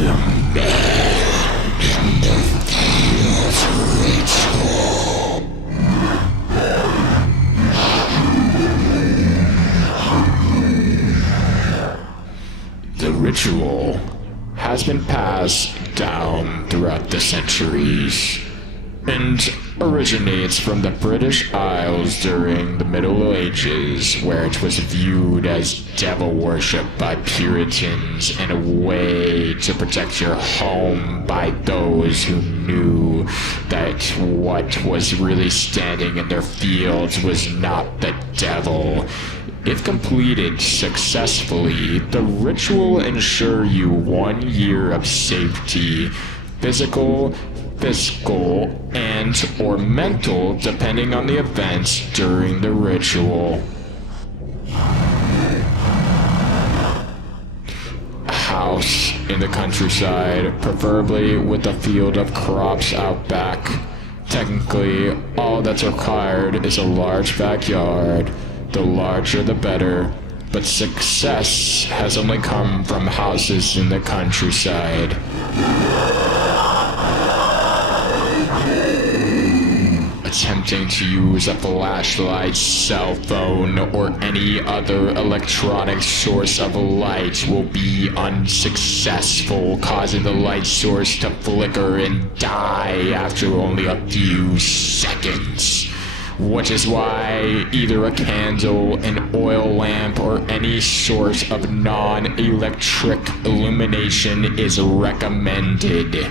The man in the field ritual. The ritual has been passed down throughout the centuries and originates from the British Isles during the Middle Ages, where it was viewed as devil worship by puritans and a way to protect your home by those who knew that what was really standing in their fields was not the devil. If completed successfully, the ritual will ensure you 1 year of safety, physical, fiscal, and or mental, depending on the events during the ritual. A house in the countryside, preferably with a field of crops out back. Technically, all that's required is a large backyard. The larger the better, but success has only come from houses in the countryside. Attempting to use a flashlight, cell phone, or any other electronic source of light will be unsuccessful, causing the light source to flicker and die after only a few seconds. Which is why either a candle, an oil lamp, or any source of non-electric illumination is recommended.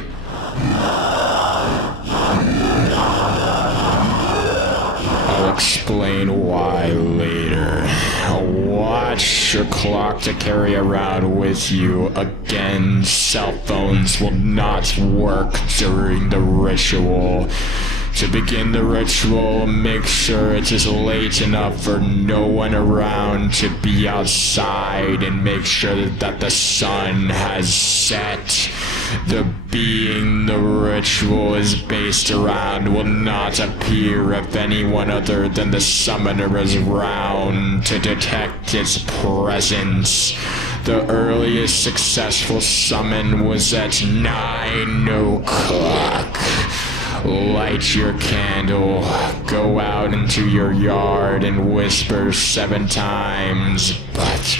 I'll explain why later. Watch your clock to carry around with you. Again, cell phones will not work during the ritual. To begin the ritual, make sure it is late enough for no one around to be outside, and make sure that the sun has set. The being the ritual is based around will not appear if anyone other than the summoner is around to detect its presence. The earliest successful summon was at 9 o'clock. Light your candle, go out into your yard and whisper 7 times, but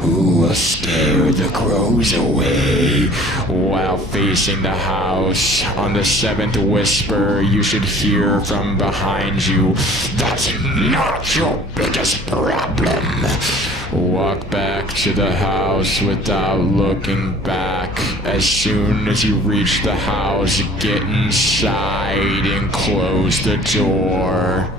who will scare the crows away? While facing the house, on the 7th whisper, you should hear from behind you, "That's not your biggest problem." Walk back to the house without looking back. As soon as you reach the house, get inside and close the door.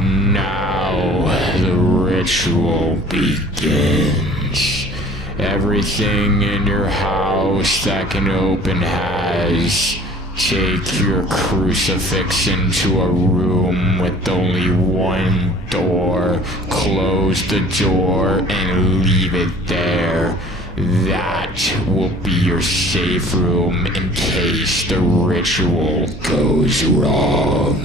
Now the ritual begins. Everything in your house that can open has. Take your crucifix into a room with only one door. Close the door and leave it there. That will be your safe room in case the ritual goes wrong.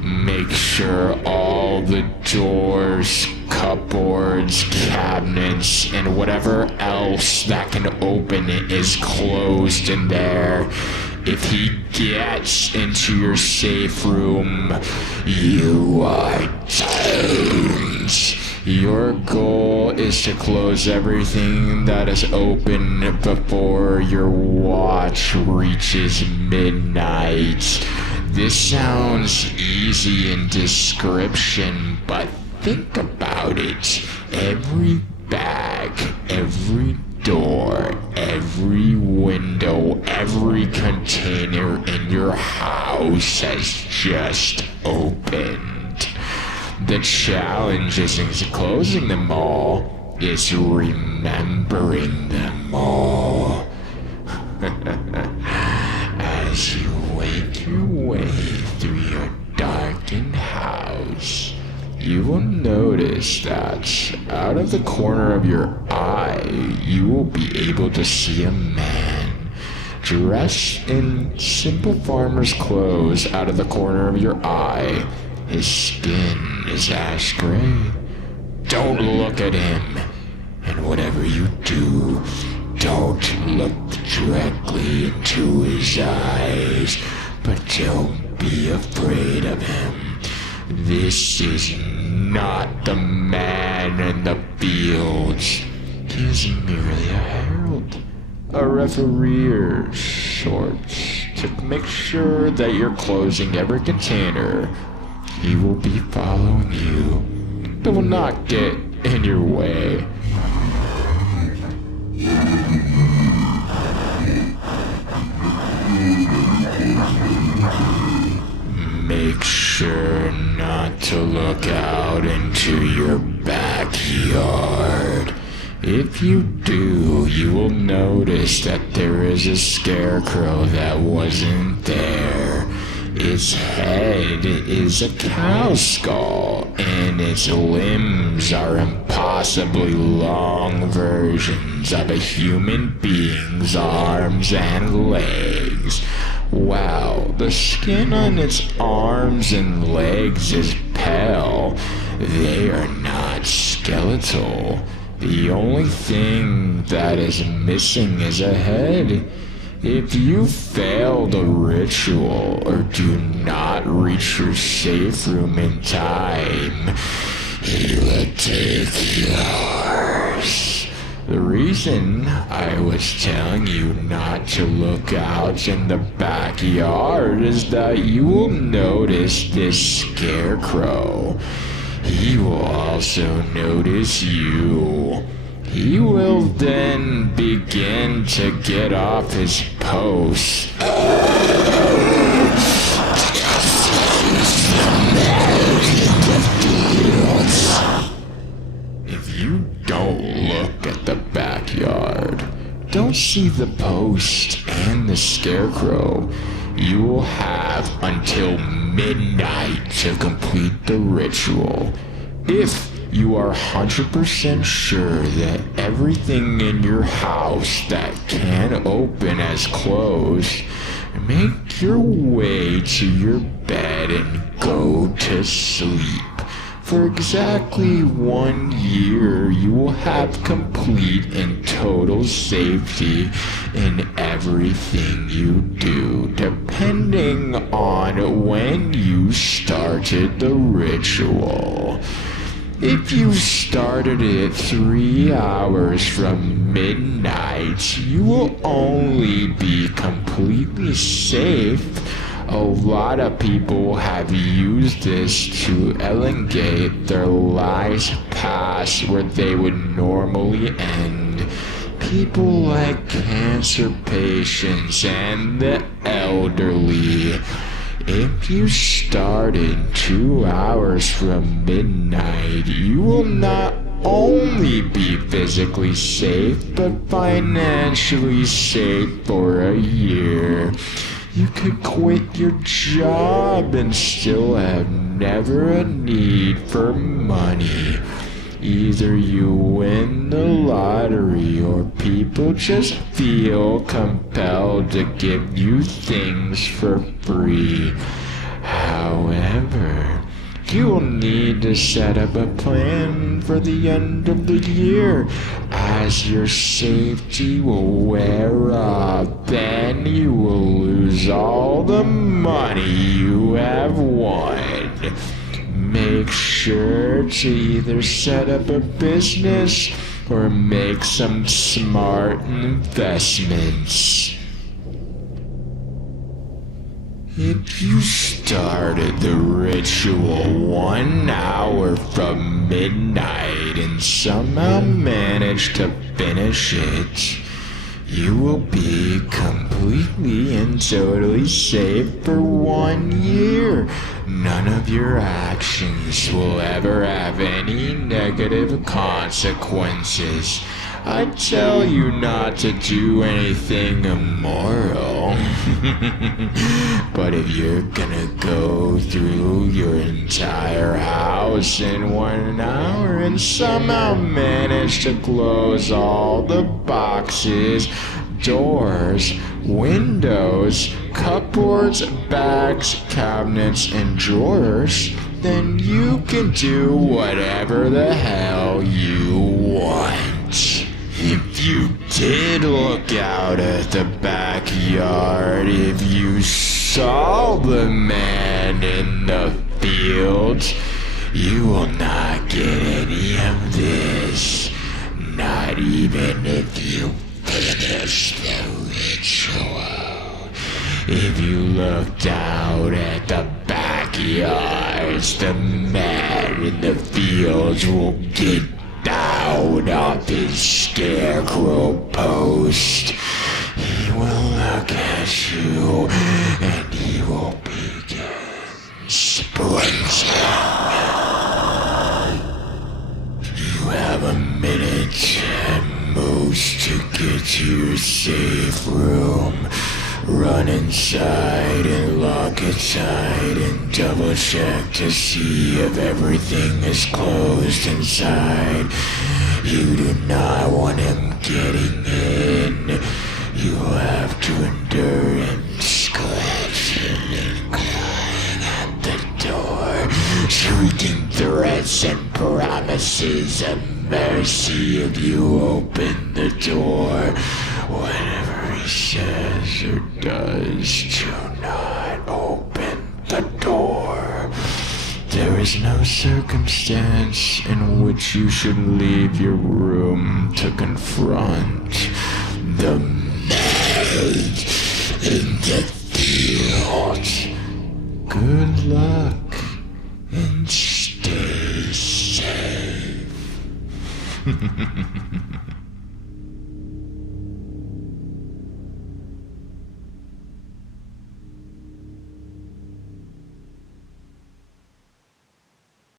Make sure all the doors, cupboards, cabinets, and whatever else that can open it is closed in there. If he gets into your safe room, you are doomed. Your goal is to close everything that is open before your watch reaches midnight. This sounds easy in description, but think about it. Every bag, every door, every window, every container in your house has just opened. The challenge isn't closing them all, it's remembering them all. As you make your way through your darkened house, you will notice that out of the corner of your eye, you will be able to see a man dressed in simple farmer's clothes out of the corner of your eye. His skin is ash gray. Don't look at him. And whatever you do, don't look directly into his eyes. But don't be afraid of him. This is not the man in the fields. He is merely a herald. A referee of sorts, to make sure that you're closing every container. He will be following you, but will not get in your way. Make sure not to look out into your backyard. If you do, you will notice that there is a scarecrow that wasn't there. Its head is a cow skull, and its limbs are impossibly long versions of a human being's arms and legs. Wow, the skin on its arms and legs is pale. They are not skeletal. The only thing that is missing is a head. If you fail the ritual or do not reach your safe room in time, he will take yours. The reason I was telling you not to look out in the backyard is that you will notice this scarecrow. He will also notice you. He will then begin to get off his post. If you don't look at the backyard, don't see the post and the scarecrow, you will have until midnight to complete the ritual. If you are 100% sure that everything in your house that can open has closed, make your way to your bed and go to sleep. For exactly 1 year, you will have complete and total safety in everything you do, depending on when you started the ritual. If you started it 3 hours from midnight, you will only be completely safe. A lot of people have used this to elongate their lives past where they would normally end. People like cancer patients and the elderly. If you started 2 hours from midnight, you will not only be physically safe, but financially safe for a year. You could quit your job and still have never a need for money. Either you win the lottery or people just feel compelled to give you things for free. However, you will need to set up a plan for the end of the year, as your safety will wear off. Then you will lose all the money you have won. Make sure to either set up a business or make some smart investments. If you started the ritual 1 hour from midnight and somehow managed to finish it, you will be completely and totally safe for 1 year. None of your actions will ever have any negative consequences. I tell you not to do anything immoral. But if you're gonna go through your entire house in 1 hour and somehow manage to close all the boxes, doors, windows, cupboards, bags, cabinets, and drawers, then you can do whatever the hell you want. If you did look out at the backyard, if you saw the man in the field, you will not get any of this. Not even if you finish the ritual. If you looked out at the backyards, the man in the fields will get down off his scarecrow post. He will look at you and he will begin splinting. You have a minute at most to get to your safe room. Run inside and lock it tight and double check to see if everything is closed inside. You do not want him getting in. You have to endure him scratching and clawing at the door, shrieking threats and promises of mercy if you open the door. Whatever he says or does, do not open the door. There is no circumstance in which you should leave your room to confront the man in the field. Good luck and stay safe.